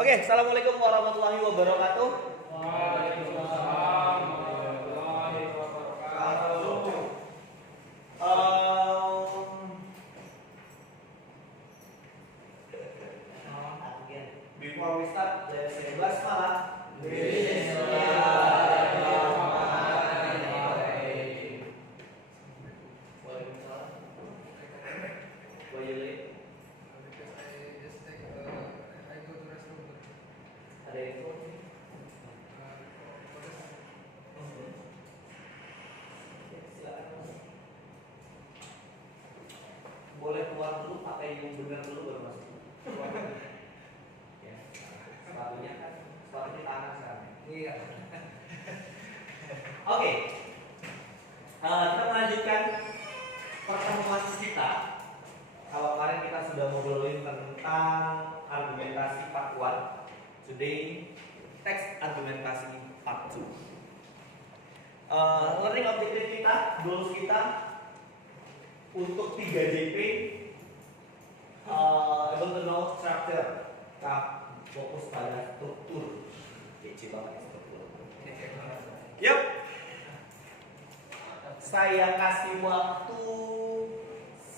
Oke, assalamualaikum warahmatullahi wabarakatuh. Waalaikumsalam warahmatullahi wabarakatuh. Before we start, let's say basmalah. Bismillahirrahmanirrahim. Waalaikumsalam. Why you late? Because I just take I go to restroom. Ada info? Silakan. Boleh keluar dulu, pakai yang benar dulu baru masuk. Ya, sepatunya kan, sepatunya tanah sekarang. Iya. Oke, kita melanjutkan pertemuan kita. Kalau kemarin kita sudah ngobrolin tentang argumentasi part 1, today teks argumentasi part 2. Learning objective kita, goals kita untuk 3JP, able to know structure, fokus pada struktur. Kece banget struktur. Yuk, saya kasih waktu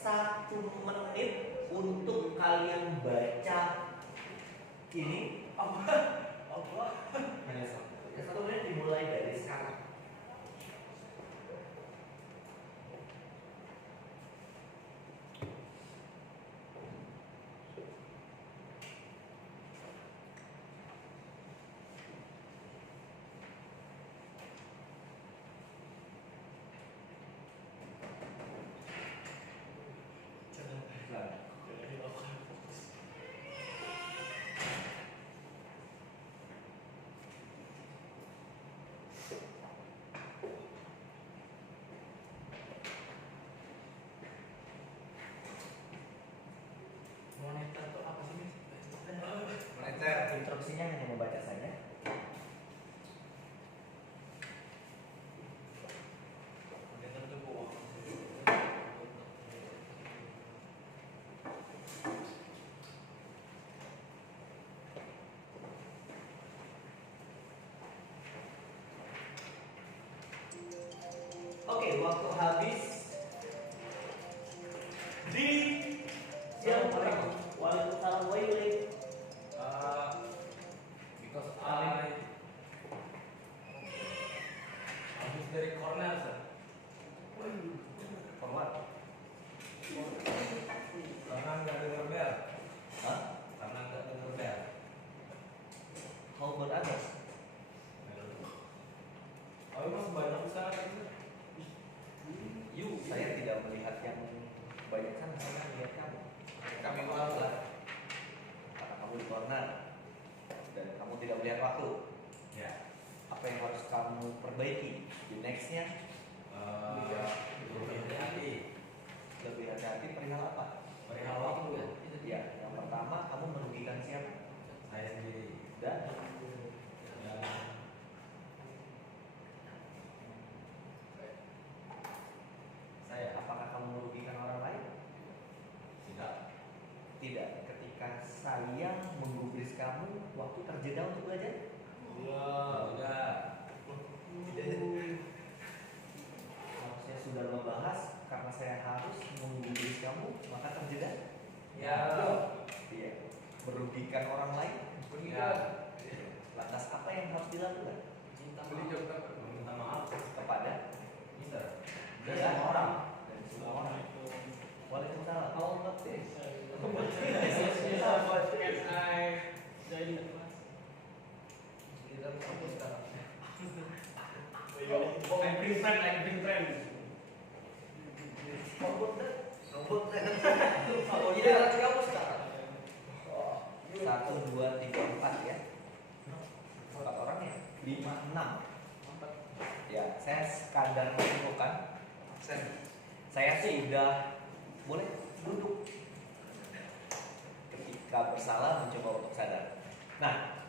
1 menit untuk kalian baca ini. Hanya 1 menit dimulai dari sekarang. Monitor itu apa sih, Miss? Monitor instruksinya hanya membaca saja. Monitor itu bohong. Oke, waktu habis. Di siang hari. Waalaikumsalam warahmatullahi. Because I habis dari corner, sir. Forward. Karena nggak denger bel. Hah? Karena nggak denger bel. How about others? Oh, emang banyak usaha kan, sir? Saya tidak melihat yang banyak sana, saya melihat kamu. Kami malu lah. Karena kamu di corner dan kamu tidak melihat waktu. Ya. Apa yang harus kamu perbaiki di nextnya? Lebih hati-hati. Lebih hati-hati perihal apa? Perihal waktu ya. Ya, yang pertama kamu merugikan siapa? Saya sendiri. Dan Ya. saya, apakah kamu merugikan orang lain? Tidak. Tidak. Ketika saya menggubris kamu waktu terjeda untuk belajar? Tidak. Kalau saya sudah membahas karena saya harus menggubris kamu, maka terjeda? Ya. Iya. Merugikan orang lain? Ya. Lantas apa yang harus dilakukan? Minta maaf Kepada Mister. dan semua orang. Dan semua orang. Waalaikumsalam. How about this? Kita mau sekarang. I bring friend. Oh iya, nanti kamu sekarang. 1, 2, 3, 4 ya. 4 orang ya? 5, 6. Ya, saya sekadar menunjukkan. Saya sudah boleh duduk. Ketika bersalah mencoba untuk sadar. Nah,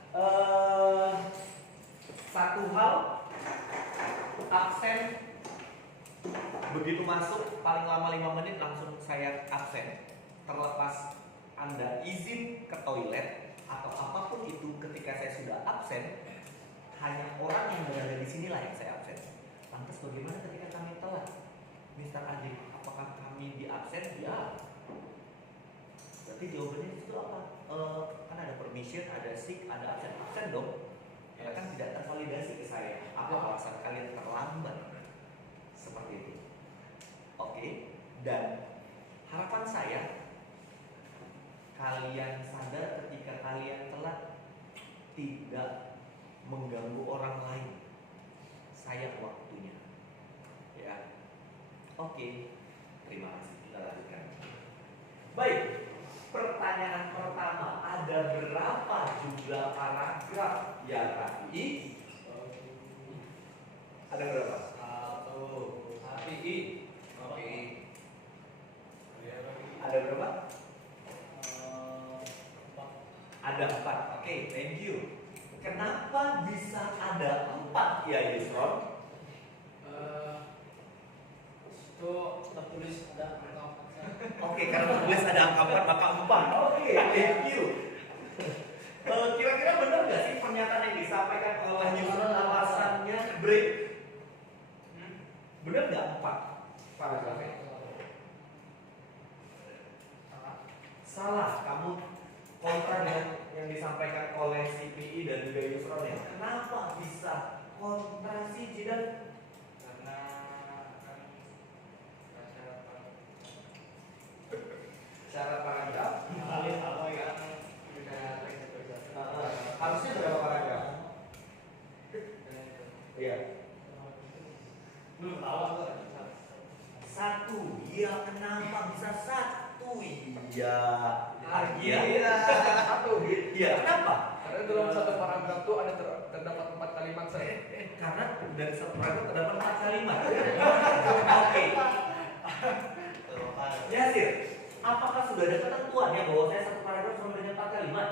satu hal, absen begitu masuk paling lama 5 menit langsung saya absen. Terlepas Anda izin ke toilet atau apapun itu absen, hanya orang yang berada di sinilah yang saya absen. Lantas bagaimana ketika kami telat? Mister Adi, apakah kami di absen? Ya. Berarti jawabannya itu apa? Kan ada permission, ada sick, ada absen. Absen dong. Karena kan tidak tervalidasi ke saya. Apa alasan kalian terlambat? Seperti itu. Oke. Dan harapan saya kalian sadar ketika kalian telat tidak mengganggu orang lain. Sayang waktunya. Ya. Oke. Terima kasih. Kita lanjutkan. Baik. Pertanyaan pertama, ada berapa jumlah paragraf ya KPI? Ada berapa? 1 KPI. Oke. Ada berapa? Ada 4. Oke, thank you. Kenapa bisa ada 4 ya Yusron? Itu tertulis ada angka. Oke, karena tertulis ada angka 4 maka 4. Oke, thank you. Kira-kira benar nggak sih pernyataan yang disampaikan oleh Yusron alasannya break? Benar nggak 4 paragrafnya? Salah, kamu kontra yang disampaikan oleh CPI dan juga Yusron ya. Kenapa bisa kontra sih Jidan? Karena kan Syarat paragraf apa yang harusnya berapa paragraf? Iya. belum tahu. 1. Ya kenapa bisa 1? Iya. Satu. Iya. Kenapa? Karena dalam satu paragraf itu ada terdapat 4 kalimat saya. Karena dari satu paragraf terdapat 4 kalimat. Oke. Yasir, apakah sudah ada ketentuan ya bahwa saya satu paragraf sama dengan 4 kalimat?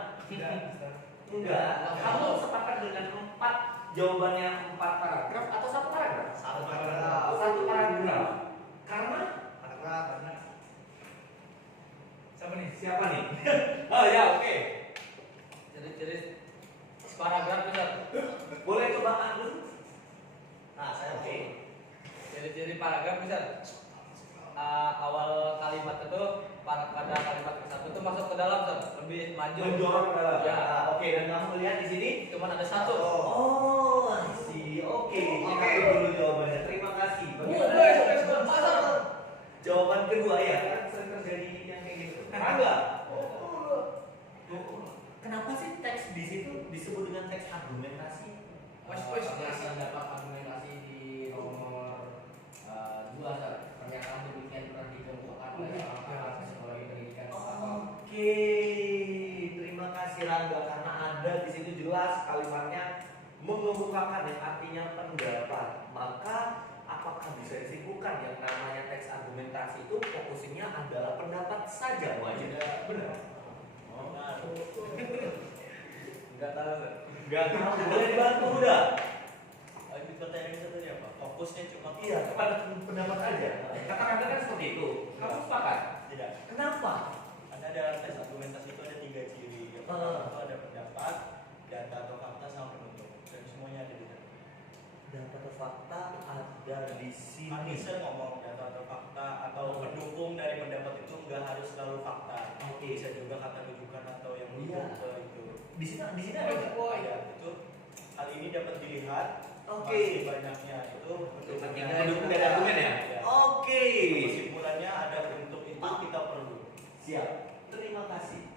Enggak. Kamu sepakat dengan 4 jawabannya 4 paragraf atau 1 paragraf? 1 paragraf. 1 paragraf. Karena siapa nih? Oh ya, oke. Jadi paragraf besar. Boleh coba Agus? Nah, saya Oke. Jadi paragraf besar. Awal kalimat itu pada kalimat ke-1 itu masuk ke dalam, lebih maju. Mendorong ke dalam. Ya. Oke, dan kamu lihat di sini Cuman ada 1. oh, sih. Oke, ini dulu jawabannya. Terima kasih. Jawaban kedua ya, kan sering terjadi yang kayak gitu. Enggak. Kenapa sih teks di situ disebut dengan teks argumentasi? Dapat argumentasi di nomor 2, pernyataan demikian pernah dikemukakan oleh orang psikologi pendidikan. Oke, terima kasih Rangga karena ada di situ jelas kalimatnya mengemukakan yang artinya pendapat. Maka apakah bisa disimpulkan yang namanya teks argumentasi itu fokusnya adalah pendapat saja wajib? Benar. Enggak tahu. Gak tahu, boleh dibantu udah. Di pertanyaan itu tadi apa? Fokusnya cuma Iya, kepada pendapat aja. Kata-kata kan seperti itu. Kamu sepakat? tidak. Kenapa? Karena dalam tes argumentasi itu ada 3 ciri. Yang pertama itu ada pendapat, data atau fakta sama penuntut. Dan semuanya ada di sana. Data atau fakta ada di sini. Bisa ngomong data atau fakta atau pendukung dari pendapat itu nggak harus selalu fakta. Oke. Bisa juga kata rujukan atau yang Iya. ke itu. Di sini ada nggak? Ada itu. Hal ini dapat dilihat. Oke. Masih banyaknya itu pendukungnya. Pendukung dari argumen ya? Oke. Kesimpulannya ada bentuk itu kita perlu. Siap. Terima kasih.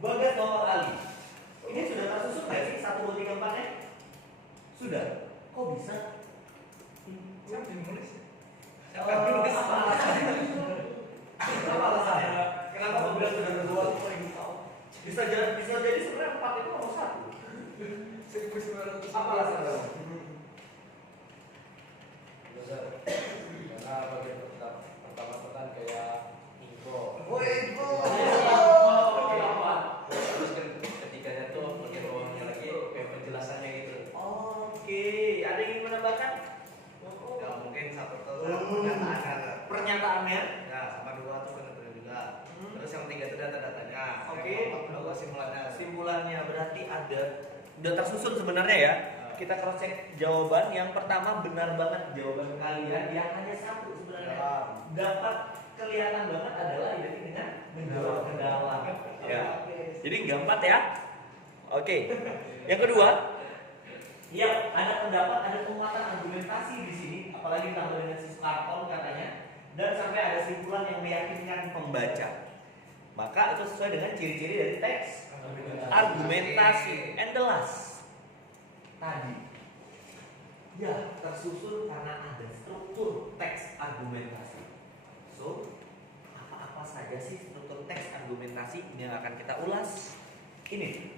Bagas Bapak Ali. Ini sudah tersusun nggak sih 1, 2, 3, 4 nya? Sudah. Kok bisa? Siapa yang nulis? Apa alasannya? Apa alasannya? Kenapa kamu bilang sudah berdua? Bisa jadi sebenarnya 4 itu nomor 1. 1900. Apa alasannya? Karena bagian pertama kan kayak info. Terus ketiganya tuh bagian bawahnya lagi kayak penjelasannya gitu. Oke, ada yang ingin menambahkan? Ya mungkin satu Pernyataannya? Ya sama 2 tuh kena juga. Terus yang 3 itu data-datanya. Oke. Yang 4 simpulannya. Kesimpulannya berarti ada udah tersusun sebenarnya ya. Kita cross check jawaban. Yang pertama benar banget jawaban kalian. Yang hanya satu sebenarnya dapat kelihatan banget adalah identik dengan menjawab ke dalam. Ya. Jadi nggak 4 ya. Oke. Yang kedua, ya ada pendapat, ada penguatan argumentasi di sini, apalagi ditambah dengan si karton katanya, dan sampai ada simpulan yang meyakinkan pembaca. Maka itu sesuai dengan ciri-ciri dari teks argumentasi. And the last tadi, ya tersusun karena ada struktur teks argumentasi. So, apa-apa saja sih struktur teks argumentasi ini yang akan kita ulas. Ini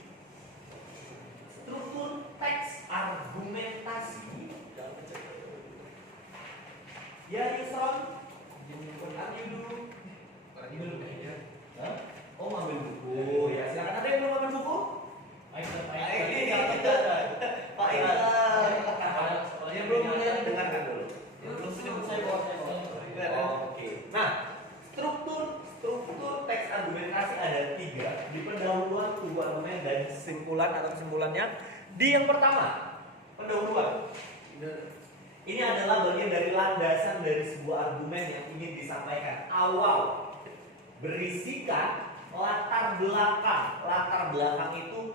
struktur teks argumentasi. Ya, Yusron, ambil dulu. Hah? Oh, ambil buku. Ya, silakan. Ada yang belum ambil buku? Pak yang belum dengarkan dulu. Oke. Nah, struktur teks argumentasi ada 3. Di pendahuluan, tubuh argumen, dan kesimpulan atau kesimpulannya. Di yang pertama, pendahuluan. Ini adalah bagian dari landasan dari sebuah argumen yang ingin disampaikan. Awal berisikan latar belakang. Latar belakang itu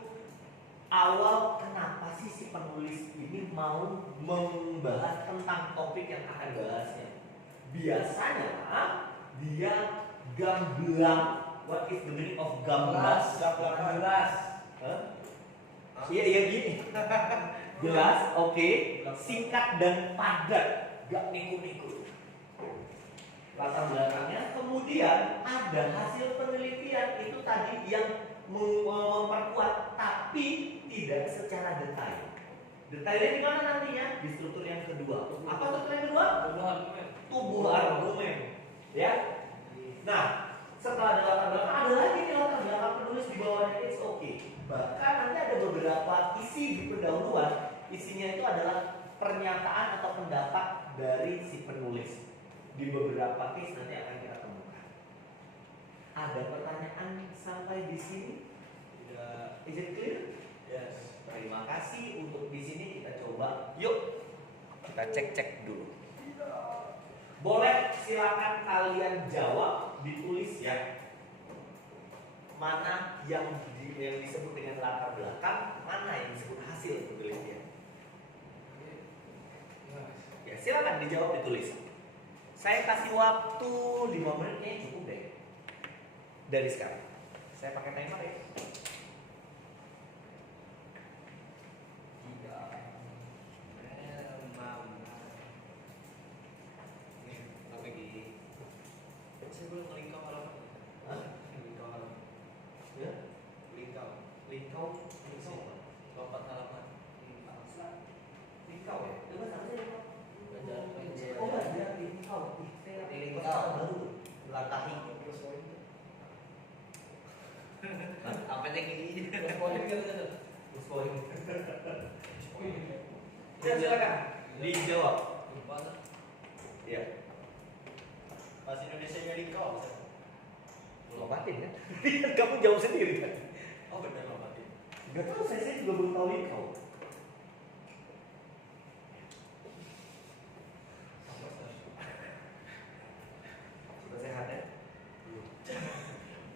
awal kenapa sih si penulis ini mau membahas tentang topik yang akan bahasnya. Biasanya dia gamblang. What is the meaning of gamblang? Jelas. Iya gini. Jelas, oke. Singkat dan padat, gak niku-niku. Latar belakangnya, kemudian ada hasil penelitian itu tadi yang memperkuat, tapi tidak secara detail. Detailnya di mana nantinya? Di struktur yang kedua. Apa struktur yang kedua? Tubuh argumen. Ya. Nah, setelah ada latar belakang, ada lagi nih latar belakang penulis di bawahnya. It's okay. Bahkan nanti ada beberapa isi di pendahuluan. Isinya itu adalah pernyataan atau pendapat dari si penulis. Di beberapa case nanti akan kita temukan. Ada pertanyaan sampai di sini? Tidak. Is it clear? Yes. Terima kasih untuk di sini kita coba. Yuk kita cek dulu. Boleh silakan kalian jawab, ditulis ya. Mana yang disebut dengan latar belakang, mana yang disebut hasil penelitian. Ya, silakan dijawab, ditulis. Saya kasih waktu 5 menit kayaknya cukup deh. Dari sekarang. Saya pakai timer ya. 3. Saya belum melingkau halaman. Hah? Melingkau halaman. Ya? Melingkau. Linkau apa? Lompat halaman. Linkau ya? Itu bahasa apa sih linkau? Belajar. Oh belajar linkau. Ih, saya Linkau. kata baru. Latahi. Apa yang gini? Plus point. Ya silakan dijawab. Ya. Bahasa Indonesia nya lingkau. Lompatin kan? Kamu jawab sendiri kan? Oh benar lompatin. Gak tahu, saya juga belum tahu linkau. Sudah sehat ya?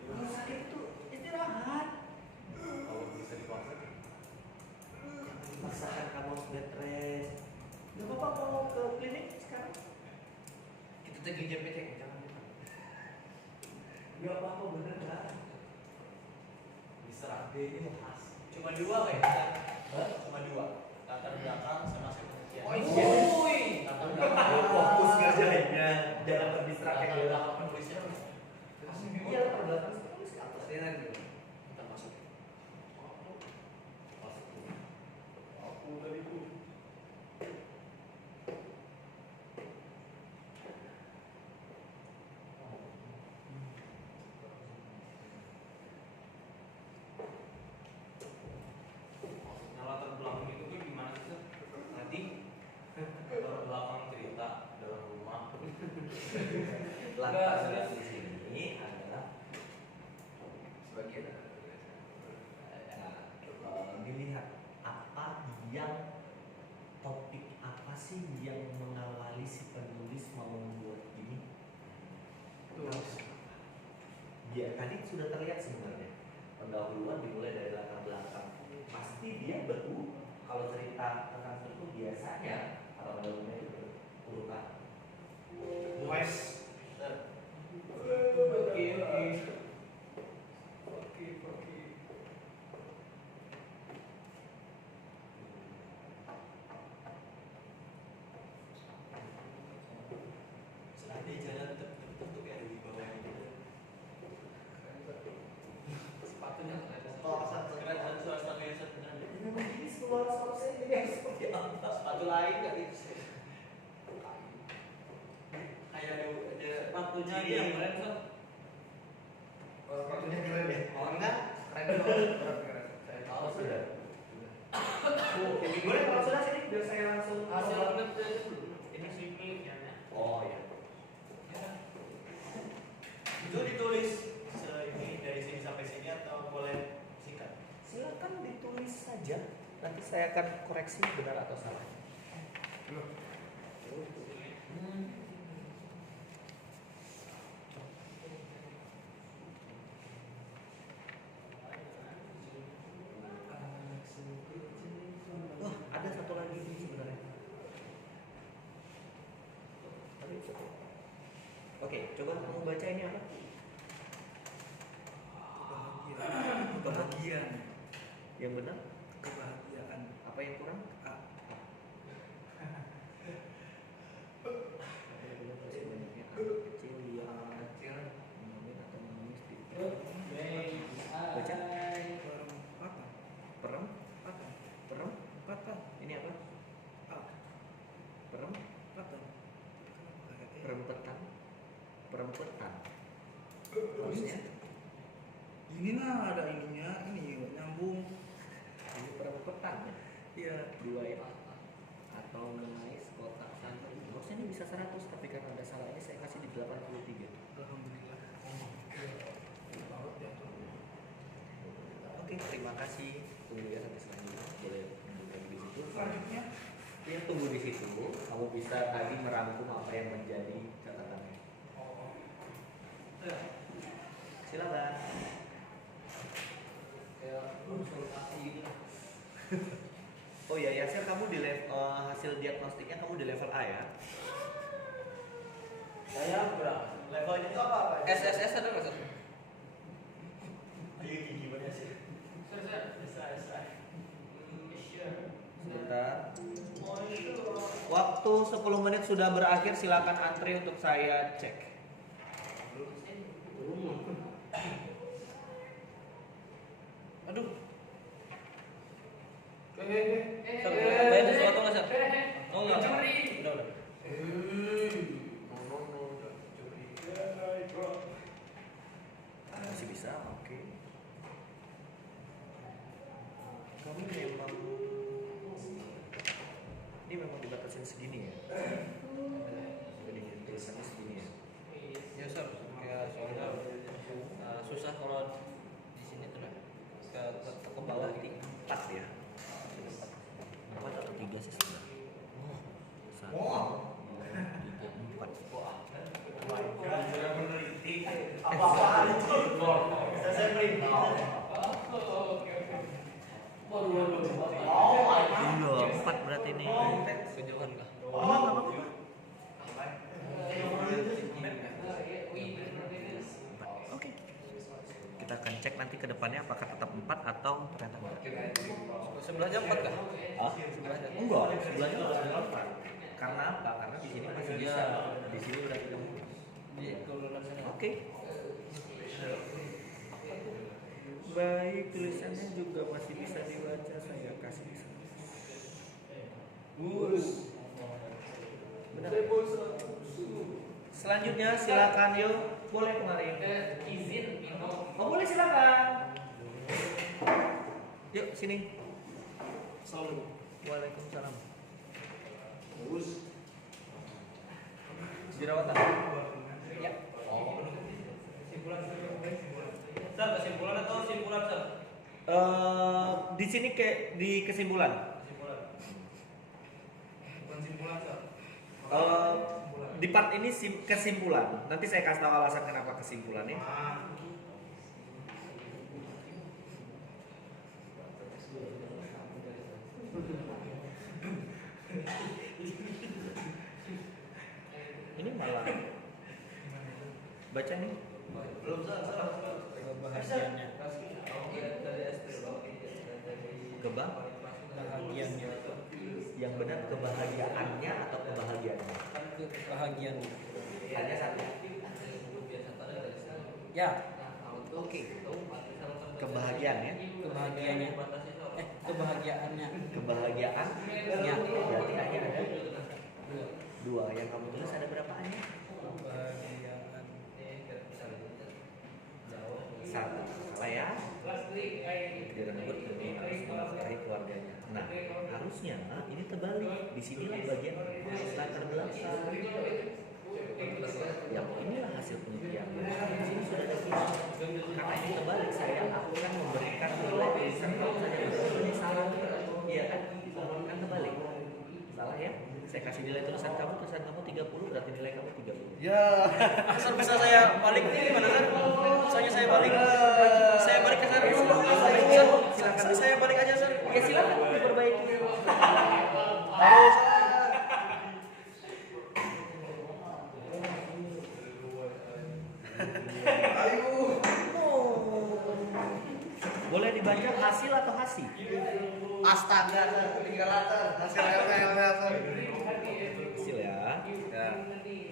Kalau sakit itu istirahat. Kalau bisa dipaksa, jangan dipaksakan kamu harus bed rest. Gak apa-apa mau ke klinik sekarang? Kita lagi JPT, jangan lupa. Gak apa-apa beneran. Bisa B ini mau khas. Cuma 2 kan? Cuma 2. Latar belakang sama hasil penelitian. Oh iya. Latar belakang. Fokus ngerjainnya, jangan terdistract Latar ya. belakang penulisnya harus. Iya, latar belakang tulis ke atas. Pasti lagi. Kita masuk. Aku tadi tuh. Maksudnya latar belakang itu tuh gimana sih? Sir? Nanti latar belakang cerita dalam rumah. Latar belakang di sini adalah Sebagian tadi sudah terlihat sebenarnya. Pendahuluan dimulai dari latar belakang. Pasti dia kalau cerita tentang itu biasanya atau pendahulunya itu berurutan. Wes. Setelah dia jalan tuh kayak ada di bawahnya gitu. Sepatunya Keren dan swasta biasa beneran. Memang ini keluar sepatu saya jadi yang seperti apa? Sepatu lain nggak gitu sih. Kayak ada sepatunya dia yang keren Sob. Sepatunya keren ya? Oh enggak, keren keren. Saya tahu Sudah. Oke, boleh kalau sudah sini biar saya langsung hasil coba. penelitian itu belum. Ini sini ya. Oh ya. itu ditulis ini dari sini sampai sini atau boleh singkat? Silakan ditulis saja. Nanti saya akan koreksi benar atau salah. Wah, ada satu lagi nih sebenarnya. Oke, coba kamu baca ini apa? Kebahagiaan. Yang benar? Kebahagiaan. Apa yang kurang? A. Kecil yang kecil mengambil atau mengemis di baca Perempatan. perem Patah. ini apa? A. Perem Patah. perempetan perempetan harusnya Ini nah ada ininya, ini nyambung. ini perempetan ya Iya. dua ya atau mengais kotak santri harusnya ini bisa 100 tapi karena ada salah ini saya kasih di 83. Alhamdulillah. Oke, terima kasih. Tunggu ya sampai selanjutnya. Boleh tunggu lagi di situ. Selanjutnya Ya tunggu di situ. Kamu bisa tadi merangkum apa yang menjadi catatannya. Silakan. Kayak konsultasi gitu. Oh ya, Yasir, kamu di hasil diagnostiknya kamu di level A ya? Saya berapa? Levelnya itu apa? SSS ada nggak Sob? Ayo gimana sih? Saya. Sebentar. Waktu 10 menit sudah berakhir, silakan antri untuk saya cek. Aduh. Ada sesuatu nggak Sob? Oh nggak. Udah. Masih bisa, oke. Kamu memang ini memang dibatasin segini ya? Jadi tulisannya segini ya? Ya Sob, kayak soalnya susah kalau di sini tuh lah. Ke bawah Berarti 4 ya? 4 atau 3 sih sebenarnya? Oh, 1, 2, 3, 4. Apa-apaan itu? Saya print. Oh my god. Iya, 4 berarti nih. kejauhan kah? Oke. Kita akan cek nanti ke depannya apakah tetap 4 atau ternyata enggak. Sebelahnya 4 kah? Hah? Enggak, sebelahnya enggak 4. Karena apa? Karena di sini masih bisa. Di sini udah 30. Di turunan sana. Oke. Baik, tulisannya juga masih bisa dibaca. Saya kasih di sana. Benar. Selanjutnya silakan yuk. Boleh kemarin. Izin minum. Oh boleh silakan. Yuk sini. Assalamualaikum. Waalaikumsalam. Bagus. Jerawatan. Ya. Oh. Sir, kesimpulan atau simpulan Sir? Di sini kayak di kesimpulan. Kesimpulan. Bukan simpulan Sir. Di part ini kesimpulan. Nanti saya kasih tahu alasan kenapa kesimpulannya. Ini malah baca nih. Belum salah. Kebahagiaannya. Kebahagiaannya. Yang benar kebahagiaannya atau kebahagiaannya? Kebahagiaannya. Hanya satu. Ya. Oke. Kebahagiaan ya. Kebahagiaannya. Kebahagiaannya. Kebahagiaannya berarti hanya ada dua. Yang kamu tulis ada berapa hanya? Kebahagiaan. Satu. Salah ya? Direnggut demi harus menafkahi keluarganya. Nah, harusnya ini terbalik. Di sinilah bagian latar belakang. Ya, inilah hasil penelitian. Di sini sudah ada kisah. Karena ini terbalik, saya akan memberikan nilai tulisan kalau saya ini salah. Iya kan? Kan terbalik. Salah ya? Saya kasih nilai tulisan kamu 30, berarti nilai kamu 30. Ya. Asal bisa saya balik nih gimana kan? Misalnya saya balik ke sana. Silakan. Saya balik aja Sar. Ya silakan diperbaiki. Boleh dibaca hasil atau hasil? Astaga, ketinggalan. Hasil LPL. Hasil ya. Ya.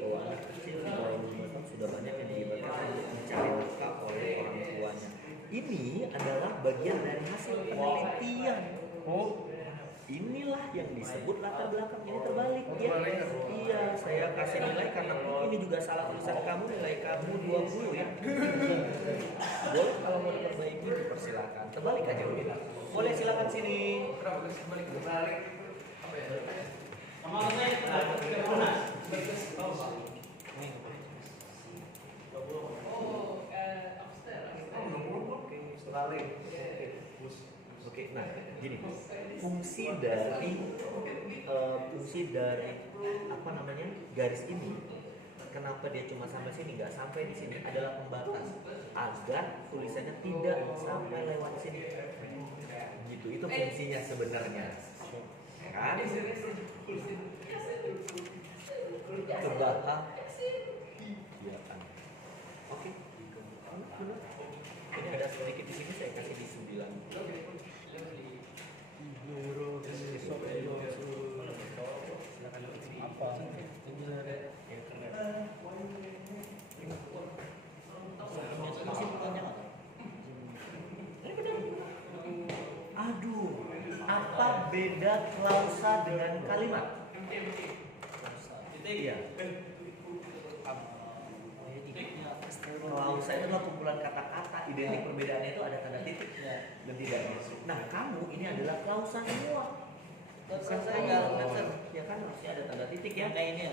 Bahwa anak kecil di bawah umur 5 tahun sudah banyak yang dilibatkan mencari nafkah oleh orang tuanya. Ini adalah bagian dari hasil penelitian. Oh, Inilah yang disebut latar belakang. Ini terbalik ya. Iya, saya kasih nilai karena ini juga salah tulisan kamu, nilai kamu 20 ya. Boleh kalau mau diperbaiki dipersilakan. Terbalik aja udah. Boleh silakan sini. Oke, nah gini, fungsi dari apa namanya garis ini, kenapa dia cuma sampai sini nggak sampai di sini adalah pembatas agar tulisannya tidak sampai lewat sini. Gitu, itu fungsinya sebenarnya, kan? Kebahagiaan. Oke. Ini ada sedikit di sini, saya kasih di 9. apa? Masih pertanyaan? Aduh, apa beda klausa dengan kalimat? Iya. Klausa itu adalah kumpulan kata-kata, identik perbedaannya itu ada tanda titik dan tidaknya. Nah, kamu ini adalah klausa semua. Bukan saya nggak ngeliat, ya kan harusnya ada tanda titik ya. Kayak ini ya.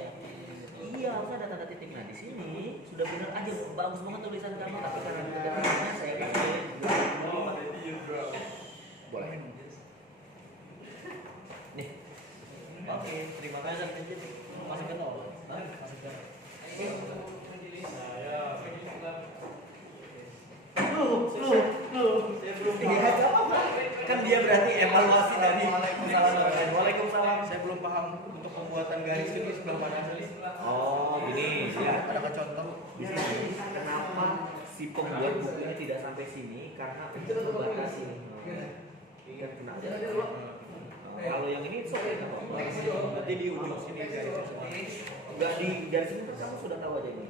Iya, harus ada tanda titik. Nah, di sini sudah benar aja, bagus banget tulisan kamu, tapi karena tidak ada saya kasih 25. Boleh. Nih. Oke, terima kasih. Masuk ke nol. Masuk ke nol. Iya, kan dia berarti evaluasi dari Waalaikumsalam. Saya belum paham untuk pembuatan garis ini sebelah mana sih? Oh, ini ya. Ada contoh? Di sini kenapa si pembuat buku ini tidak sampai sini karena untuk membatasi ini. Kan kena aja. Kalau yang ini oke, Berarti di ujung sini garisnya semua. enggak di garis ini kan kamu sudah tahu aja ini.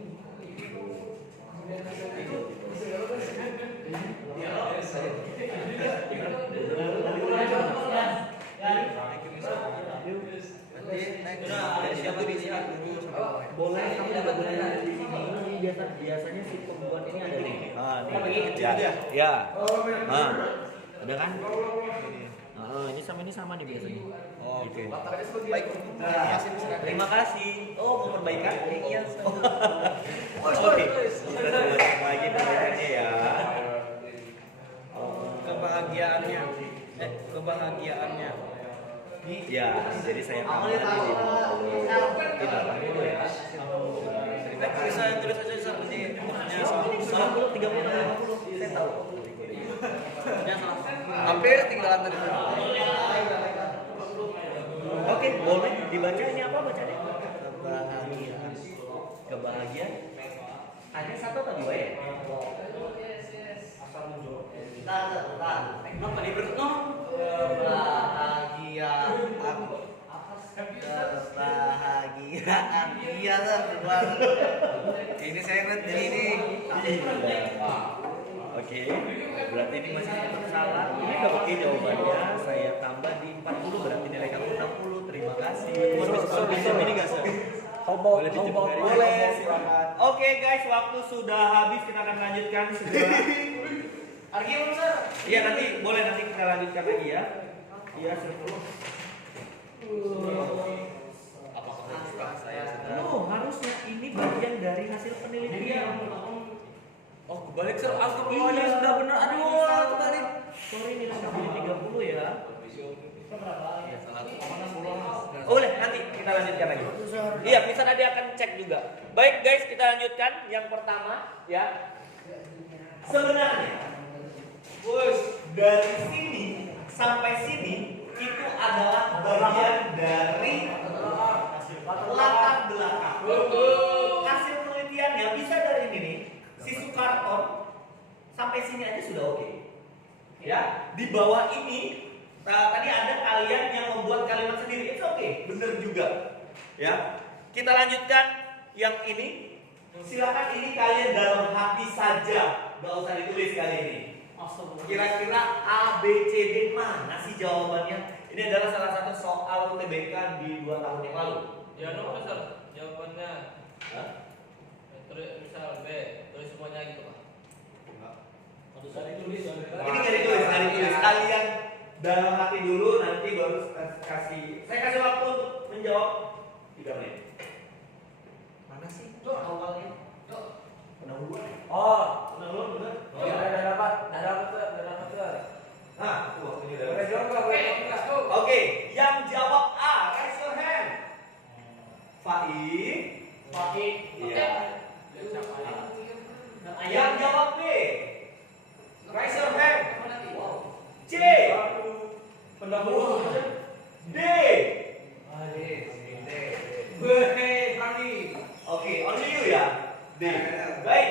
Boleh kamu juga boleh ada di sini. Ini biasanya si pembuat ini ada nih. Ah, nih. Ya. Ah. Ada kan? Ini sama nih biasanya. Oh, oke. Baik. Terima kasih. Oh, mau perbaikan? Iya. Oke. Kita ulang lagi perbaikannya ya. Kebahagiaannya. Kebahagiaannya. Ya, jadi saya tambah di 50. Tidak dulu ya. Saya tulis aja seperti Ya, 50, 30, 50. Saya tahu. salah. Hampir tinggalan tadi. boleh dibaca ini apa bacanya? Kebahagiaan. Kebahagiaan. Hanya satu atau dua ya? Asal muncul. Kenapa nih bro? Kebahagiaan. Kebahagiaan. Iya lah. Ini saya ingat ini. Oke, berarti ini masih tetap salah. Ini nggak oke jawabannya. Saya tambah di 40, berarti nilai kamu 60. Terima kasih. Bisa ini nggak sih? Boleh pinjam dari Boleh. Oke guys, waktu sudah habis, kita akan lanjutkan segera. Argumen sir. Iya nanti boleh nanti kita lanjutkan lagi ya. Iya sebelum. Apakah saya sudah? Oh harusnya ini bagian dari hasil penelitian. Oh kebalik sir. Iya Astagfirullah. sudah benar. Aduh kebalik. Sorry nilai kamu di 30 ya. Ya salah. Oh, boleh nanti kita lanjutkan lagi. Iya bisa nanti akan cek juga. Baik guys kita lanjutkan yang pertama ya. Sebenarnya dari sini sampai sini itu adalah bagian dari latar belakang. Hasil penelitiannya bisa dari ini nih, si Soekarno sampai sini aja sudah oke. Ya, di bawah ini tadi ada kalian yang membuat kalimat sendiri, itu oke, bener juga. Ya, kita lanjutkan yang ini. Silakan ini kalian dalam hati saja, nggak usah ditulis kali ini. Kira-kira A, B, C, D mana sih jawabannya? Ini adalah salah satu soal UTBK di 2 tahun yang lalu. Ya no Profesor, jawabannya Hah? misal B, tulis semuanya gitu Pak. Ini nggak ditulis, nggak ditulis. Kalian dalam hati dulu, nanti baru kasih. Saya kasih waktu untuk menjawab 3 menit. Mana sih awalnya? Pendahuluan. Oh, Pendahuluan bener? oh ya udah dapat sir. Nah, itu waktunya udah. Boleh jawab nggak? Boleh jawab nggak? Oke, yang jawab A, raise your hand. Faik. Pakai. Iya. Yang jawab B, raise your hand. C. Pendahulu. D. Berani. Oke, only you ya. D. Baik.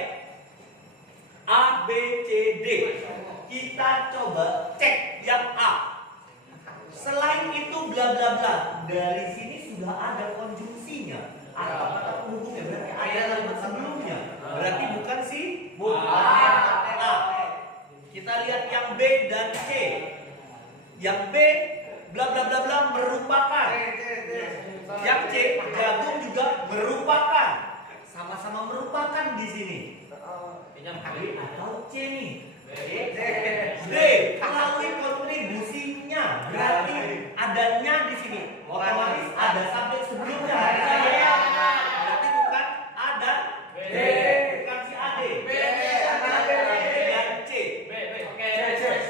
A, B, C, D. Kita coba cek yang A. Selain itu bla bla bla. Dari sini sudah ada konjungsinya. Atau kata penghubungnya berarti ada kalimat sebelumnya. Berarti bukan si A. Kita lihat yang B dan C. Yang B bla bla bla bla merupakan. Yang C jagung juga merupakan. Sama-sama merupakan di sini. Pinjam B atau C nih? B. D melalui kontribusinya. Berarti adanya di sini. Otomatis ada subjek sebelumnya. Berarti bukan ada B. bukan si AD. B. Dan C. B. Oke.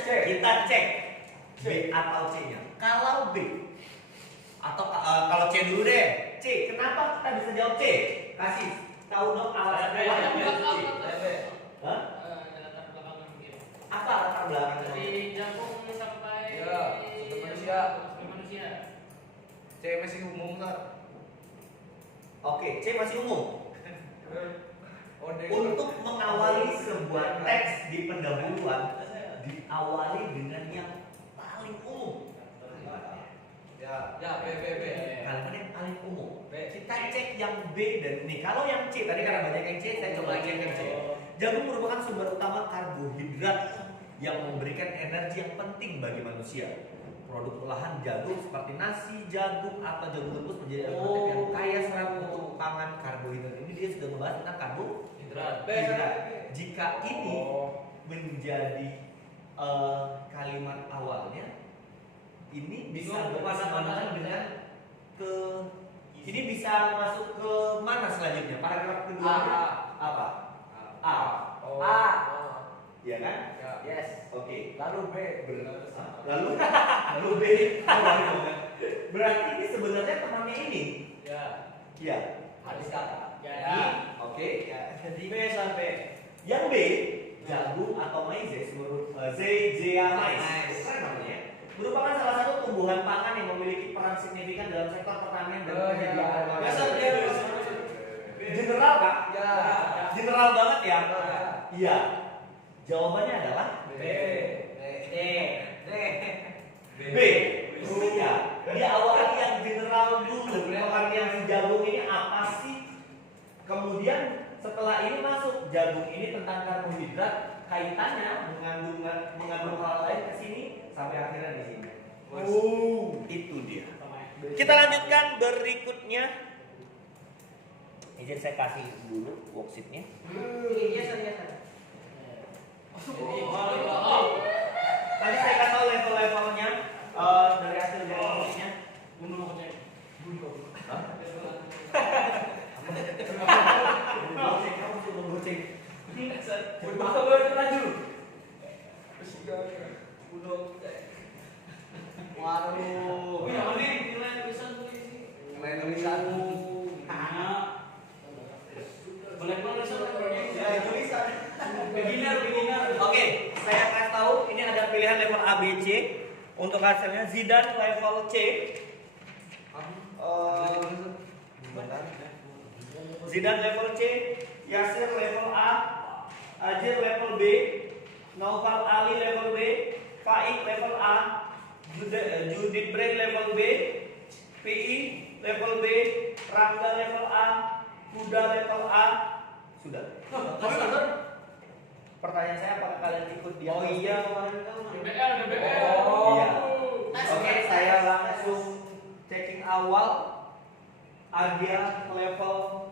Kita cek B atau C-nya. Kalau B atau kalau C dulu deh. C. Kenapa kita bisa jawab C? Kasih tahu dong alasan kenapa C. Hah? Apa latar belakang Dari jagung sampai Ya, sampai manusia. sampai manusia. Saya masih umum sir. Oke, C masih umum. Oh, Untuk mengawali sebuah teks di pendahuluan diawali dengan yang paling umum. Ya, B. Kalimat yang paling umum. Kita cek yang B dan ini. Kalau yang C tadi karena banyak yang C, saya coba cek yang C. Jagung merupakan sumber utama karbohidrat yang memberikan energi yang penting bagi manusia. Produk olahan jagung seperti nasi, jagung, atau jagung rebus menjadi alternatif yang kaya serat untuk pangan karbohidrat. Ini dia sudah membahas tentang karbohidrat. Jika ini menjadi kalimat awalnya, ini bisa berpasangan dengan ke ini bisa masuk ke mana selanjutnya? Paragraf kedua apa? A. Iya kan? Yes. Oke. Lalu B. Lalu B. Berarti ini sebenarnya temannya ini. Ya. Iya. Habis kata. Jadi Oke. Jadi B sampai Yang B, jagung atau maizes menurut Zea mais. Keren namanya. Merupakan salah satu tumbuhan pangan yang memiliki peran kurang signifikan dalam sektor pertanian dan Oh, iya. penyediaan Biasa pangan. dia General Kak? Ya. General banget ya? Ya. Iya. Jawabannya adalah B. B. Iya. Dia awalnya yang general dulu. Pengertian si jagung ini apa sih? Kemudian setelah ini masuk jagung ini tentang karbohidrat, kaitannya mengandung hal lain ke sini sampai akhirnya di sini. Itu dia. Kita lanjutkan berikutnya. Izin saya kasih dulu worksheetnya. Tadi saya kasih tahu level-levelnya dari hasil diagnosisnya. Hah? Kamu suruh goceng. Waduh. Nilai tulisan. Oke, saya kasih tahu ini ada pilihan level A, B, C. Untuk hasilnya Zidane level C. Zidane level C, Yasir level A, Ajir level B, Naufal Ali level B, Faik level A, Judith Brain level B, PI level B, Rangga level A, Kuda level A. Sudah. Pertanyaan saya apakah kalian ikut dia? Oh iya, Oh iya. Oke, saya langsung checking awal. Adia level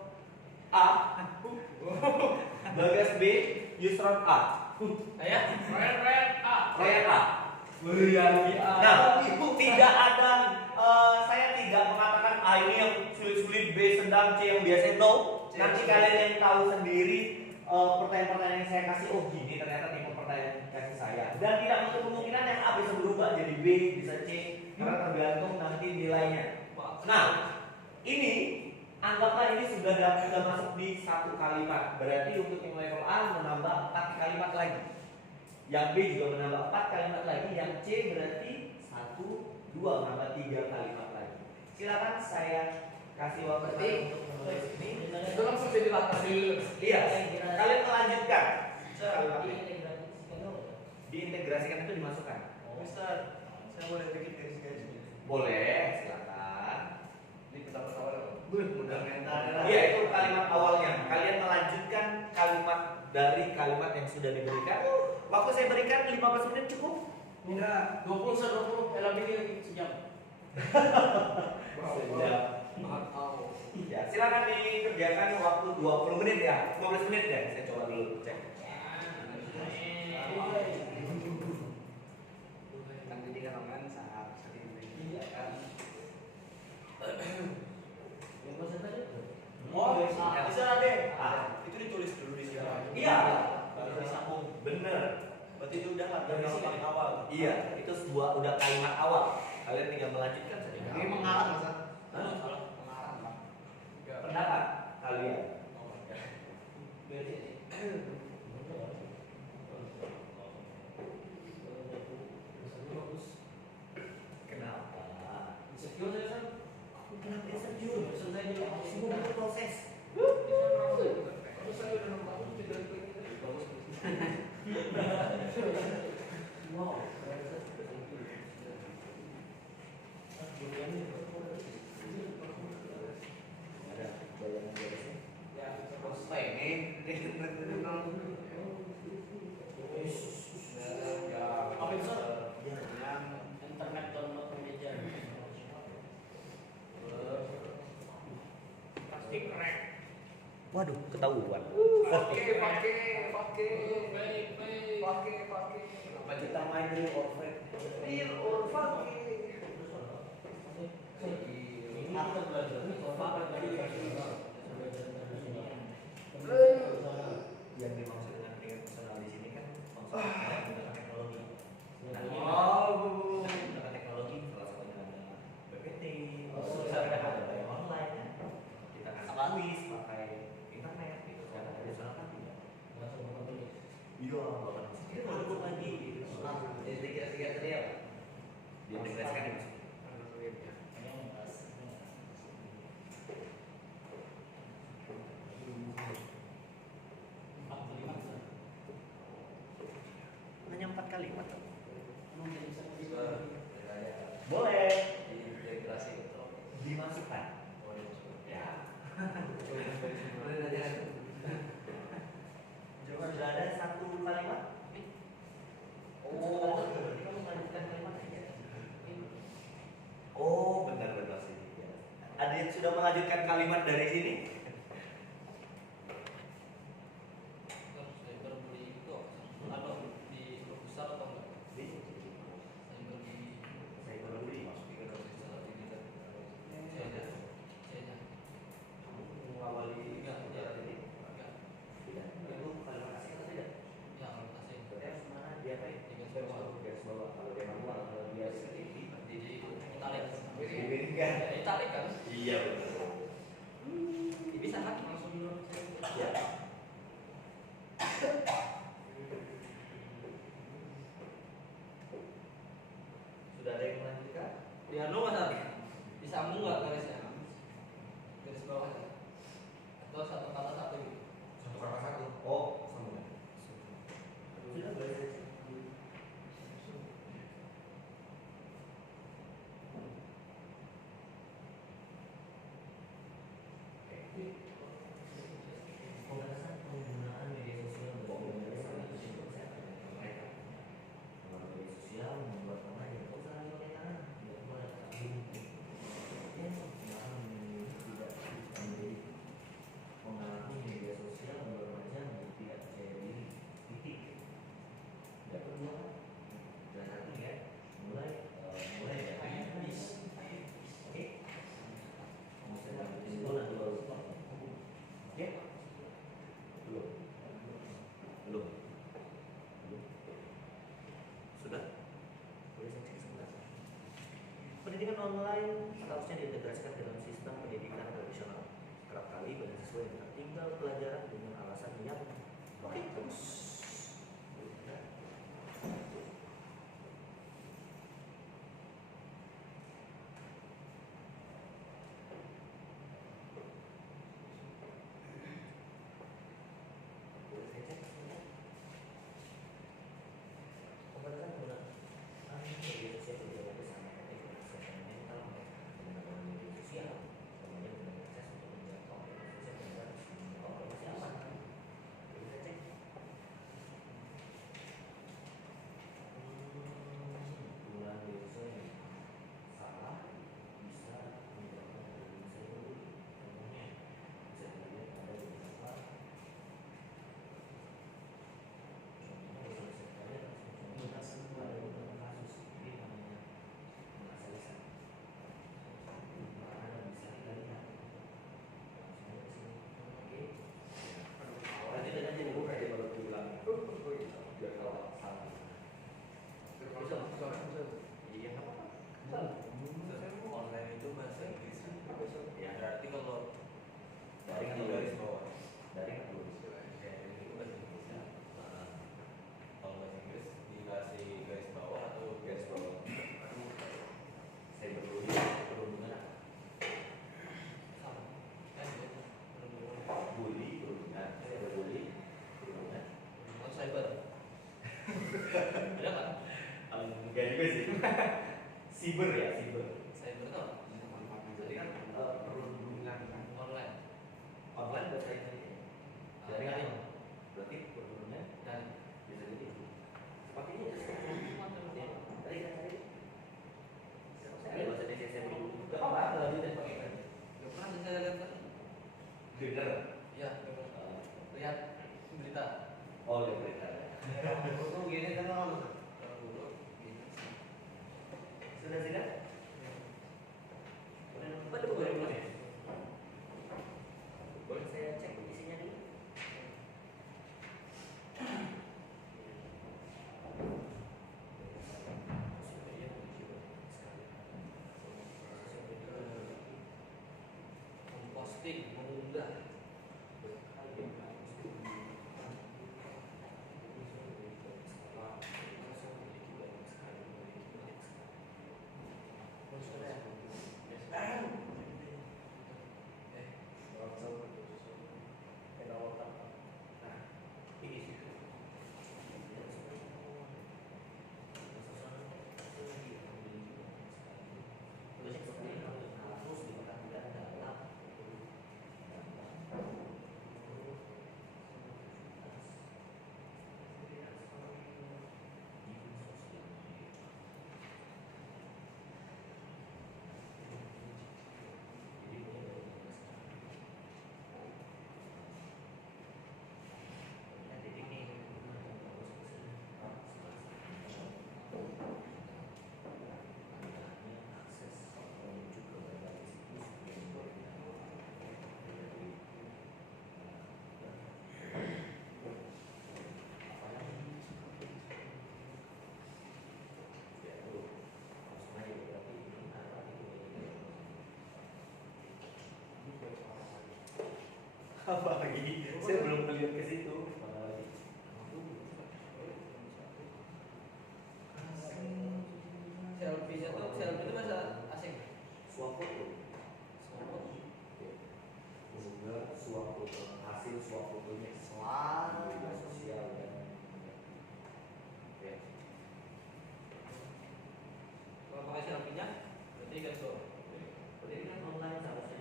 A, Bagas B, Yusron A. Ryan A. Nah, tidak ada, saya tidak mengatakan A ini yang sulit-sulit, B sedang, C yang biasa. No, nanti kalian yang tahu sendiri pertanyaan-pertanyaan yang saya kasih. Oh gini ternyata tipe pertanyaan kasih saya. Dan tidak menutup kemungkinan yang A bisa berubah jadi B, bisa C, karena tergantung nanti nilainya. Nah, ini anggaplah ini sudah masuk di satu kalimat. Berarti untuk yang level A menambah 4 kalimat lagi. Yang B juga menambah 4 kalimat lagi. Yang C berarti 1, 2 menambah 3 kalimat lagi. Silakan saya kasih waktu untuk menulis ini. Itu langsung jadi latar dulu. Iya, kalian melanjutkan. Diintegrasikan itu dimasukkan. Mister, saya boleh bikin garis-garis. Boleh, silakan. Di pendapat awal. Fundamental. Iya, itu kalimat awalnya. Kalian melanjutkan kalimat dari kalimat yang sudah diberikan. Waktu saya berikan 15 menit cukup? Tidak. 20 lebih sejam. Sejam. Ya, silakan dikerjakan waktu 20 menit ya. 15 menit ya. Saya coba dulu cek. Nanti dia kan saat sering. Iya kan. Oh, bisa ada. Itu ditulis dulu di sini. Iya. Baru disambung. Bener. Berarti itu udah dari awal. Iya, itu sebuah udah kalimat awal. Kalian tinggal melanjutkan saja. Ini mengarang masa? Hah? Mengarang, Bang. Pendapat kalian. Kenapa? Insecure saya kan. Kenapa insecure? Semua berproses. Terus saya udah 6 tahun tidak bagus. Wow. Ada bayangan beresnya? Ya, terus Pengen. apa itu? Yang Internet download media. Pasti crack. Waduh, ketahuan. pakai. Kita main real or fake. Real or fake. Aku belajar ini Yang dimaksud dengan tingkat personal di sini kan maksudnya menggunakan teknologi. Nah, menggunakan teknologi salah satunya adalah PPT, misalnya ada yang online ya. Kita kasih kuis pakai internet gitu. Secara tradisional kan tidak. Iya, bahkan kita masuk lagi gitu. Diintegrasikan dimasukin. Ajit sudah melanjutkan kalimat dari sini. Cyberbullying itu apa? Di besar atau enggak? Cyberbullying. Cyberbullying. C-nya. Kamu mengawali Enggak, tidak? enggak. Tidak. Itu kalimat asing atau tidak? Ya, lokasi. Berarti harus mana dia apa ya? Di garis bawah. Garis bawah. Kalau dia manual, kalau dia sendiri. Jadi italik. Dibandingkan. Ya, italik kan? Iya betul. Bisa kan langsung menurut saya. Ya. Sudah ada yang melanjutkan? Ya, lu Mas. Disambung nggak garisnya? Garis bawahnya. Atau satu kata satu gitu. Satu kata satu. Oh, sambungan. Sudah boleh saja. Pembatasan penggunaan media sosial bagi mereka. Pengaruh media sosial membuat orang yang tak usah pakai tangan, tidak boleh tak yang pengaruh tidak menjadi pengaruh media sosial bermaja tidak percaya diri. Titik. Tidak kedua, dan satu ya, mulai dari habis. Oke. Kamu saya lanjutin dulu nanti baru stop. Oke? Belum. Belum. Belum. Sudah? Boleh saya cek sebentar. Pendidikan online seharusnya diintegrasikan dalam sistem pendidikan tradisional. Kerap kali banyak siswa yang tertinggal pelajaran dengan alasan yang oke terus. Boleh saya cek sebentar? Pembatasan penggunaan media sosial berjalan bersama efektif kesehatan mental menggunakan media sosial, kemudian dengan akses untuk menjangkau media sosial dan informasi aman. Boleh saya cek? Penggunaan media sosial yang salah bisa menyebabkan terjadi cyberbullying. Contohnya bisa dilihat pada beberapa Online itu bahasa Inggris. Ya. Berarti kalau Daring atau atau garis bawah. daring atau Daring itu bahasa Inggris ya. Kalau bahasa Inggris dikasih garis bawah atau garis bawah. saya berhubungan berhubungan Sama. Beda. bully berhubungan saya berbully berhubungan Oh, cyber. Ada kan? enggak juga sih siber ya siber Cyber tuh apa? jadi kan berhubungan Online. online bahasa Indonesia dari Daring. apa berarti berhubungan Dan bisa jadi pakainya ya tadi kan tadi saya ada bahasa Indonesia saya berhubungan nggak apa-apa lanjutin pakai kan nggak pernah sih saya lihat tadi. dengar Ya, lihat berita. oh ya berita Kalau gini kan kalau dulu gini sih. sudah pada boleh boleh saya cek isinya dulu Memposting, mengunggah. Apa lagi? Saya belum melihat ke situ. Mana lagi? Selfie itu bahasa asing. Swafoto. Unggah swafoto, hasil swafotonya selalu media sosial dan oke. Kalau pakai selfie-nya berarti kan so. Jadi kan online seharusnya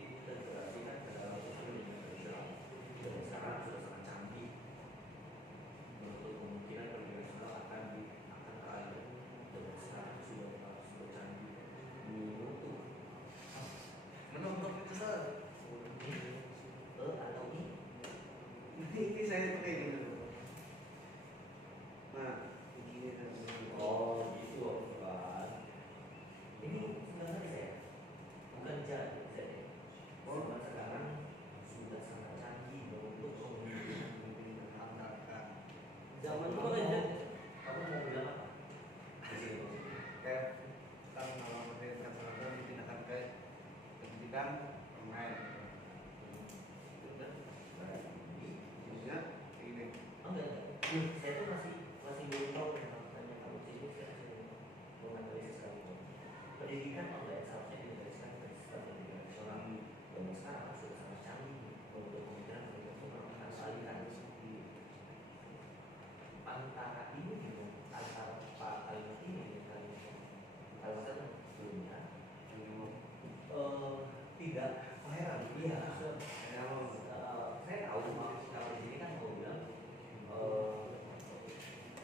diintegrasikan ke dalam sosial media tradisional. Dan sekarang sudah sangat canggih. Menutup kemungkinan media tradisional akan terakhir. Dan sekarang sudah canggih. Menutup. Menutup itu sah. Atau ini. Ini saya pakai dulu. Nah, begini dan begini. Oh, gitu kan. Ini sebenarnya saya bukan jadi saya. Zaman sekarang sudah sangat canggih untuk menggunakan. Zaman dulu kan jadi. Kamu mau bilang apa? Di sini. Kayak kita mengalami pendidikan seragam dipindahkan ke pendidikan online. Jadinya kayak gini. Enggak. Saya tuh masih belum tahu tentang tanya kamu sini saya masih belum menganalisis sekali. Pendidikan online seharusnya dianaliskan ke sistem pendidikan nasional. Dan sekarang sudah sangat canggih untuk pemikiran mereka itu melakukan salinan antara ini antara kalimat ini dengan kalimat sebelumnya tidak heran. Iya. Saya tahu kalau di sini kan mau bilang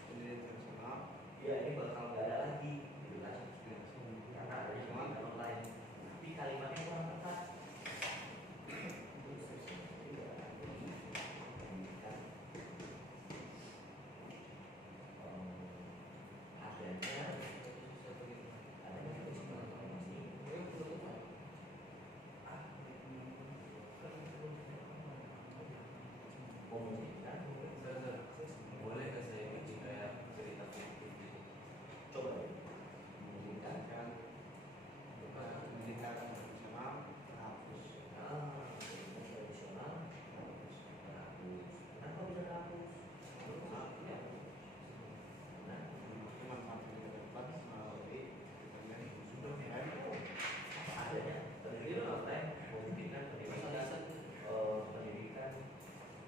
Pendidikan tradisional. ya ini bakal nggak ada lagi gitu kan karena ada pendidikan online tapi kalimatnya kurang tepat. Boleh nggak saya bikin kayak cerita fiktif gitu? Coba ya, memungkinkan Kan bukan pendidikan tradisional terhapus. tradisional terhapus. Kenapa bisa terhapus? Ya. Nah, Manfaatnya ke depan melalui kegiatan adanya pendidikan online memungkinkan pendidikan pendidikan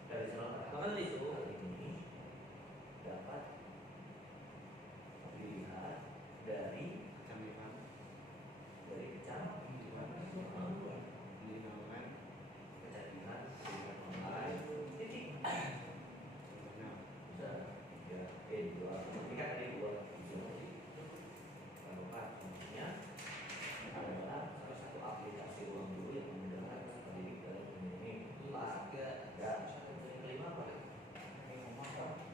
tradisional Maka dari itu hal ini dapat dilihat dari kecanggihan kecanggihan pendidikan online. kecantikan pendidikan online titik Contohnya, bisa dua ini kan ada dua kalau fungsinya adalah salah satu aplikasi ruang guru yang memudahkan peserta didik dalam memahami dan kelima apa?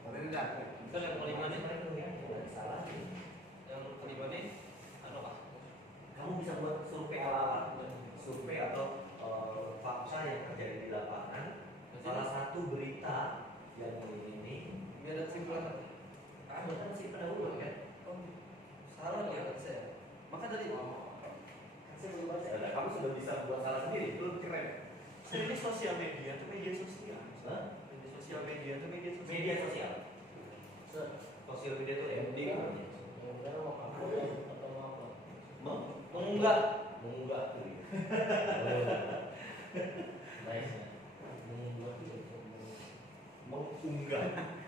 boleh tidak? itu yang kelima nih. Itu yang tidak disalahin. Yang kelima nih apa? Kamu bisa buat survei ala survei atau fakta yang terjadi di lapangan. Salah satu berita yang ini Biar ada kesimpulan. kan si pendahulu kan? Salah ya kata saya. Maka dari itu Saya belum baca. Kamu sudah bisa buat salah sendiri, itu keren. Ini sosial media itu media sosial. Hah? Sosial media itu media sosial. Media sosial. Sosial media itu MD. mengunggah. Mengunggah tuh.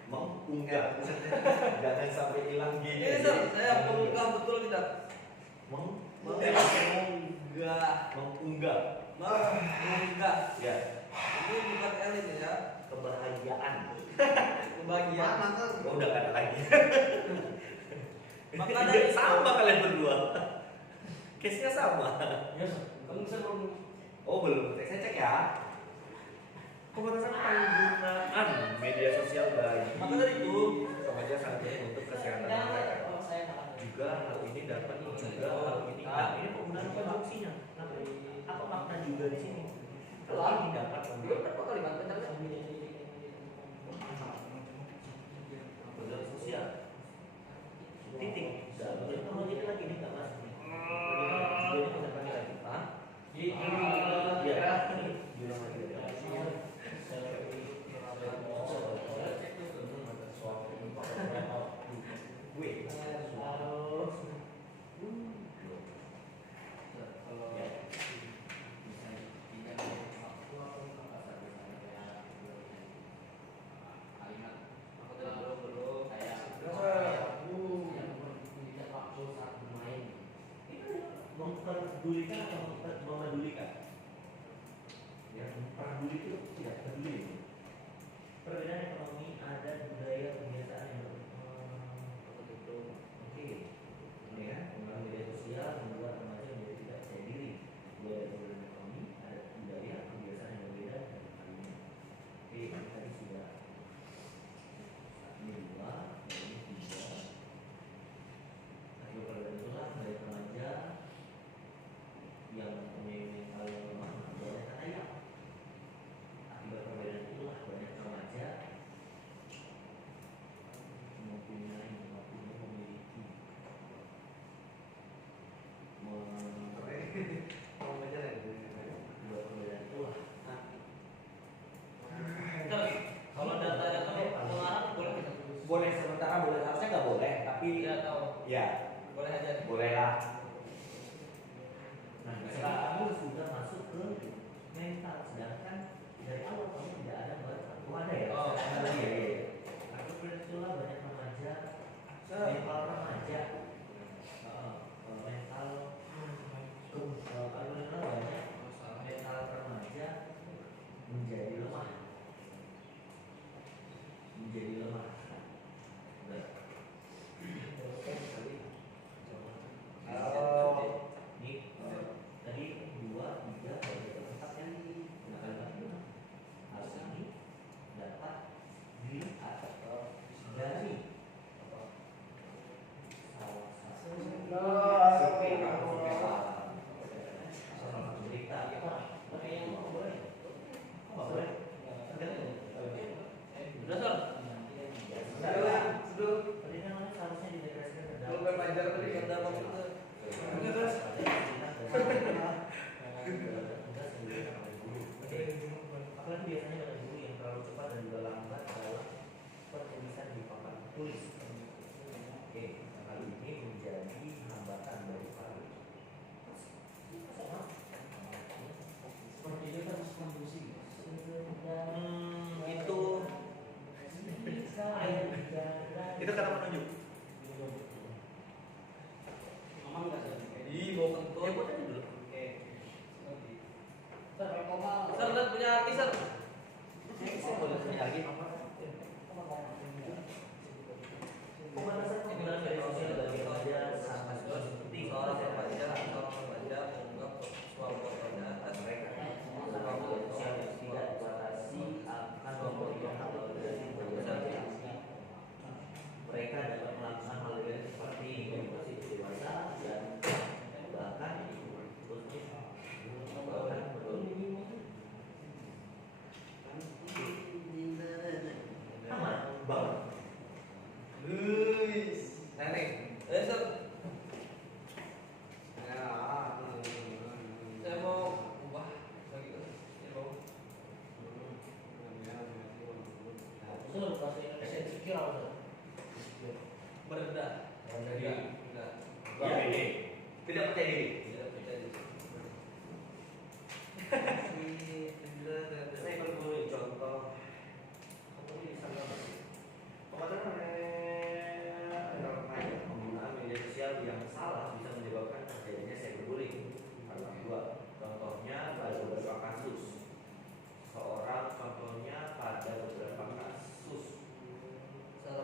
Mengunggah. Jangan sampai hilang gini. Ini saya mengunggah betul tidak? Mengunggah. Mengunggah. Mengunggah. Ya, Ini bukan elit ya. kebahagiaan. Kebahagiaan. Oh, udah gak ada lagi. Maka dari sama kalian berdua. Case-nya sama. kamu bisa belum? Oh, belum. Saya cek ya. Pembatasan penggunaan media sosial bagi Maka dari itu remaja sangat penting untuk kesehatan mereka. Juga hal ini dapat mencegah hal ini. Nah, ini penggunaan konstruksinya. Nah, apa makna juga di sini? Hal ini dapat membuat berapa kalimat benar? media sosial. Titik. Jadi kalau jadi lagi ini nggak masuk. Jadi kita pakai lagi. Hah? Jadi Iya. Bilang lagi. memperdulikan atau memedulikan? Yang peduli itu tidak peduli. Perbedaan ekonomi, adat, budaya, kebiasaan yang oke, ini kan pengaruh media sosial membuat remaja menjadi tidak percaya diri. Budaya perbedaan ekonomi, adat, budaya, kebiasaan yang berbeda dan lainnya. Oke, ini tadi sudah ini 2, ini 3. Akibat perbedaan itulah dari remaja yang mempunyai mental yang lemah boleh kata ya. Akibat perbedaan itulah banyak remaja mempunyai memiliki Mau ngajar ya? akibat perbedaan itulah Terus kalau data-data pengarang boleh kita tulis. boleh sementara boleh, harusnya nggak boleh tapi Tidak tahu. ya Boleh aja. boleh lah. Nah sekarang kamu sudah masuk ke mental, sedangkan dari awal kamu tidak ada ada ya. Oh. Ada ya. Aku itulah banyak remaja, mental remaja, mental banyak mental remaja menjadi lemah. Ini tadi 2, 3, 4 kan gunakan lagi. Harus ini dapat dilihat dari salah satu berita apa? Boleh? Boleh? Udah, Sor. Tadi namanya seharusnya dideklarasikan Lu kan ngajar tadi kata Bang itu. Apalagi biasanya pada guru yang terlalu cepat dan juga lambat dalam penulisan di papan tulis. Oke, kali ini menjadi hambatan bagi para seperti itu kan kondisi Itu kata penunjuk. Ngomong enggak sih? Ih, mau kentut. ya buat aja dulu. Oke. Sor, ngomong. Sor, lihat punya arti, Sor. Saya boleh tanya lagi apa? Pemanasan penggunaan media sosial bagi remaja sangat penting. Seorang remaja menganggap suatu fotonya atas Mereka menggunakan media sosial yang tidak dibatasi akan memberikan hal dari organisasi. Mereka dapat melakukan hal yang seperti edukasi dewasa dan bahkan aman banget. Luis. Nenek. Sor, Ya. saya mau ubah lagi kan. Ya, mau. Sor, bahasa Indonesia dikir apa, Sor? Berendah. Enggak. Ya, ini tidak percaya diri. Tidak percaya diri. Saya perlu contoh. Apa ini bisa nggak? Penggunaan media sosial yang salah bisa menyebabkan terjadinya cyberbullying. Karena 2, contohnya pada beberapa kasus. Seorang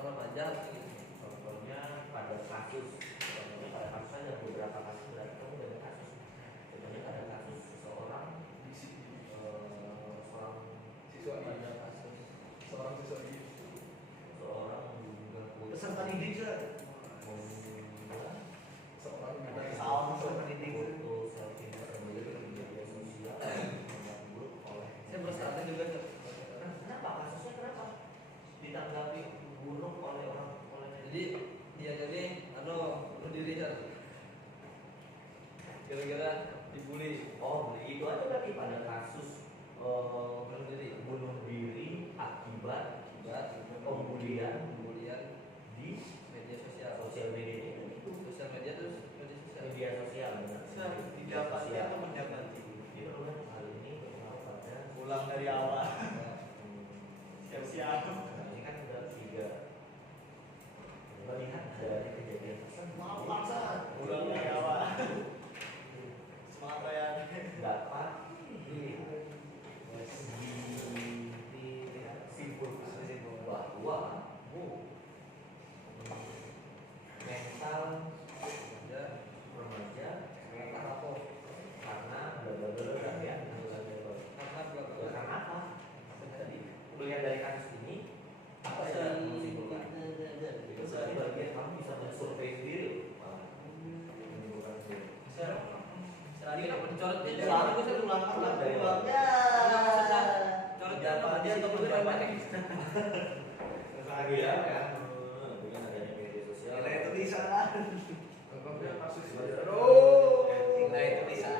remaja gitu. Contohnya pada kasus saja beberapa kasus berarti kamu ada kasus. Contohnya pada kasus seorang seorang Siswa Pada kasus seorang siswa ini. seorang mengunggah foto Peserta didik saya. mengunggah Seorang Salam peserta didik. foto selfie bersama di media sosial yang buruk oleh saya bersalah juga, Sor. kenapa kasusnya kenapa ditanggapi buruk oleh orang Jadi dia jadi bunuh diri, Sor. Gara-gara dibully. oh itu aja berarti pada kasus Bunuh diri akibat akibat pembulian pembulian di media sosial. sosial media itu Sosial media terus media sosial. media sosial benar. Didapati atau mendapati? Dia merupakan hal ini berpengaruh pada Ulang dari awal. Siap-siap. Nah, ini kan sudah 3. Melihat dari kejadian tersebut. Maaf bangsa. Ulang dari awal. Selagi dapat dicoret dia. Selalu gue selalu langkah lah dari bawah. Coret Apa dia dia atau pejabat? Lagi ya. Dengan adanya media sosial. Nilai tulisan. Apabila kasus Nilai tulisan.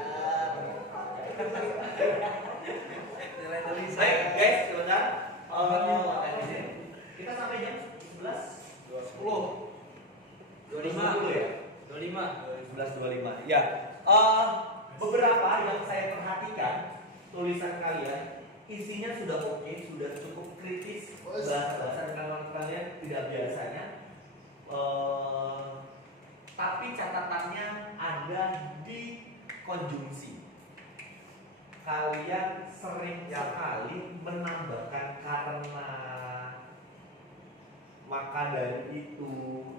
Nilai tulisan. Baik, guys, sebentar. Kita sampai jam 11. 10. 25 ya. 25. 11.25. Ya. Beberapa yang saya perhatikan tulisan kalian isinya sudah oke, sudah cukup kritis. Bahasa dengan kalian tidak biasanya. Tapi catatannya ada di konjungsi. Kalian sering sekali menambahkan karena, maka dari itu,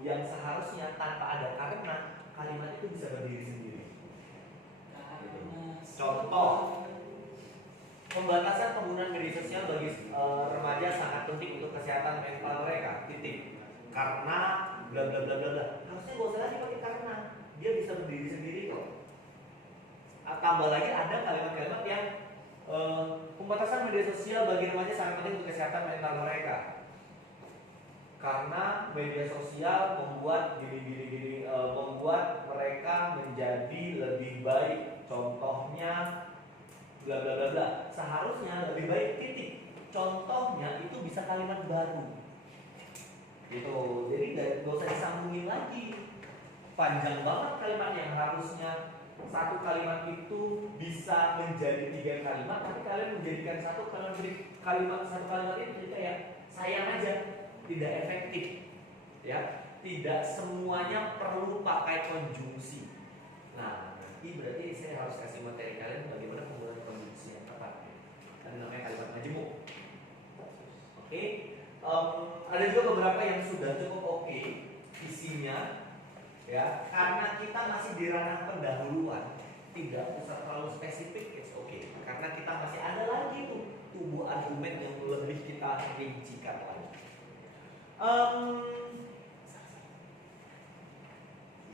yang seharusnya tanpa ada karena, kalimat itu bisa berdiri sendiri. Contoh, pembatasan penggunaan media sosial bagi remaja sangat penting untuk kesehatan mental mereka. Titik. Karena bla bla bla bla bla. Harusnya gak usah lagi pakai karena, dia bisa berdiri sendiri kok. Tambah lagi ada kalimat-kalimat yang pembatasan media sosial bagi remaja sangat penting untuk kesehatan mental mereka. Karena media sosial membuat membuat mereka menjadi lebih baik. Contohnya bla bla bla bla. Seharusnya lebih baik titik. Contohnya itu bisa kalimat baru. Gitu. Jadi gak usah disambungin lagi. Panjang banget kalimat yang harusnya satu kalimat itu bisa menjadi 3 kalimat, tapi kalian menjadikan satu kalimat itu jadi kayak sayang aja, tidak efektif, ya. Tidak semuanya perlu pakai konjungsi. Nah, nanti berarti saya harus kasih materi kalian bagaimana penggunaan konjungsi yang tepat. Ada namanya kalimat majemuk. Oke. Ada juga beberapa yang sudah cukup oke isinya. Ya, karena kita masih di ranah pendahuluan, tidak usah terlalu spesifik, it's okay. Karena kita masih ada lagi tuh tubuh argumen yang lebih kita rincikan lagi.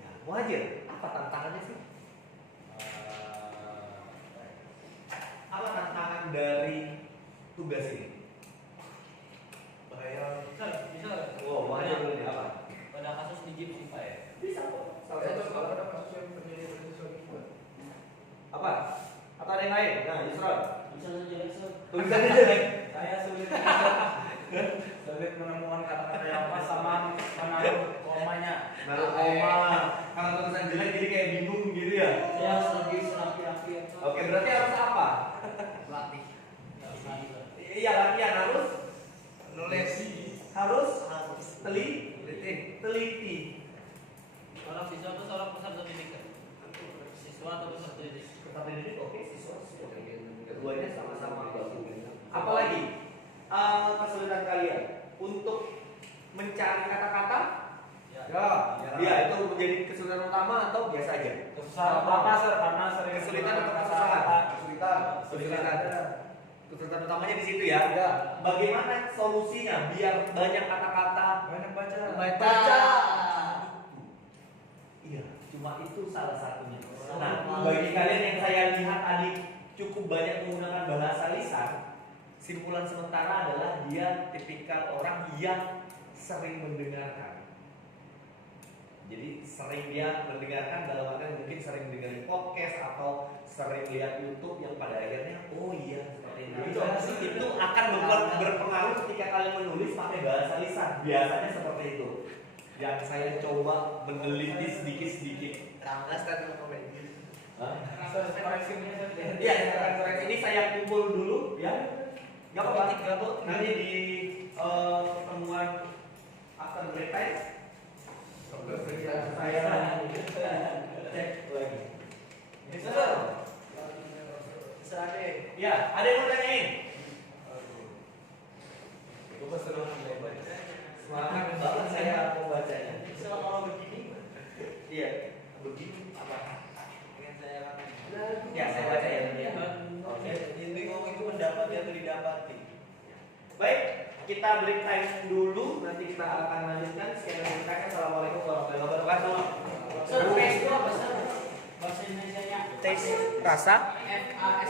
Ya, Muhajir, apa tantangannya sih? Apa tantangan dari tugas ini? Bisa. Wow, Muhajir dulu nih, apa? Pada kasus di Jeep Siva ya. Bisa kok. Salah Saya satu coba ada kasus yang terjadi pada suami gua. apa? Atau ada yang lain? Nah, Yusron. Bisa saja Lexo. Tulisannya jelek. Saya sulit menemukan kata-kata yang pas sama menaruh komanya. Naruh koma. Kalau tulisan jelek jadi kayak bingung gitu ya. Saya harus lebih serapi-rapi. Oke, berarti harus apa? Pelatih. Iya, latihan harus Nulis. harus teliti. Orang siswa atau seorang peserta didik? Siswa atau peserta didik? Peserta didik oke, siswa oke. Keduanya sama-sama bagus. Apalagi kesulitan kalian untuk mencari kata-kata? Ya, itu menjadi kesulitan utama atau biasa aja? Kesusahan apa sir? Karena sering Kesulitan atau kesusahan? Kesulitan. Kesulitan utamanya di situ ya. Bagaimana solusinya biar banyak kata-kata? Banyak baca. Baca. Iya, cuma itu salah satunya. Nah, bagi kalian yang saya lihat tadi cukup banyak menggunakan bahasa lisan, simpulan sementara adalah dia tipikal orang yang sering mendengarkan. Jadi sering dia mendengarkan dalam artian mungkin sering dengerin podcast atau sering lihat YouTube yang pada akhirnya oh iya seperti itu. Itu akan berpengaruh ketika kalian menulis pakai bahasa lisan. Biasanya seperti itu. Yang saya coba meneliti sedikit-sedikit. Ramlas dan komedi. Iya, referensi ini saya kumpul dulu ya. Gak apa-apa, nanti di pertemuan after break time saya cek lagi. Ya, ada yang mau tanyain? Semangat banget saya mau bacanya. Kalau begini, Iya, begini apa? pengen saya Ya, saya baca ya nanti ya. Oke, inti ngomong itu mendapati atau didapati. Baik, kita break time dulu. Nanti kita akan lanjutkan. Sekian dari kita. Assalamualaikum warahmatullahi wabarakatuh. Survei itu apa sih? Bahasa Indonesia. rasa FAS